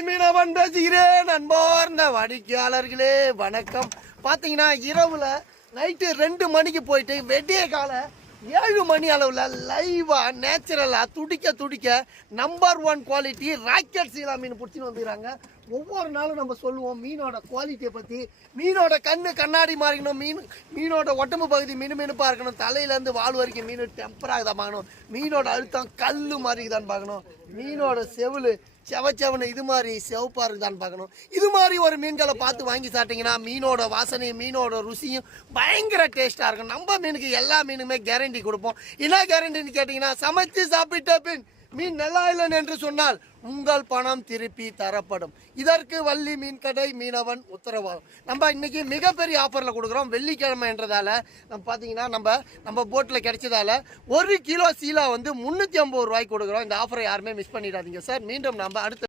தாய் மீனவன் பேசுகிறேன். அன்பார்ந்த வாடிக்கையாளர்களே வணக்கம். பார்த்தீங்கன்னா இரவுல நைட்டு 2 மணிக்கு போயிட்டு வெடிய கால 7 மணி அளவில் லைவாக நேச்சுரலாக துடிக்க நம்பர் 1 குவாலிட்டி ராக்கெட் சீலா மீன் பிடிச்சின்னு வந்துக்கிறாங்க. ஒவ்வொரு நாளும் நம்ம சொல்லுவோம் மீனோட குவாலிட்டியை பற்றி. மீனோட கண்ணாடி மாறிக்கணும், மீனோட உடம்பு பகுதி மினுமினுப்பாக இருக்கணும், தலையிலேருந்து வால் வரைக்கும் மீன் டெம்பராக தான் பார்க்கணும், மீனோட அழுத்தம் கல் மாதிரிதான் பார்க்கணும், மீனோட செவச்செவனு இது மாதிரி செவப்பாக இருக்குதான்னு பார்க்கணும். இது மாதிரி ஒரு மீன்களை பார்த்து வாங்கி சாப்பிட்டீங்கன்னா மீனோட வாசனையும் மீனோட ருசியும் பயங்கர டேஸ்ட்டாக இருக்கும். நம்ம மீனுக்கு எல்லா மீனுமே கேரண்டி கொடுப்போம். என்ன கேரண்டின்னு கேட்டிங்கன்னா, சமைச்சு சாப்பிட்ட மீன் நல்லா இல்லைன்னு என்று சொன்னால் உங்கள் பணம் திருப்பி தரப்படும். இதற்கு வள்ளி மீன் கடை மீனவன் உத்தரவாகும். நம்ம இன்னைக்கு மிகப்பெரிய ஆஃபரில் கொடுக்குறோம். வெள்ளிக்கிழமைன்றதால நம்ம பார்த்தீங்கன்னா நம்ம போட்டில் கிடைச்சதால 1 கிலோ சீலா வந்து 350 ரூபாய்க்கு கொடுக்குறோம். இந்த ஆஃபரை யாருமே மிஸ் பண்ணிடாதீங்க சார். மீண்டும் நம்ம அடுத்த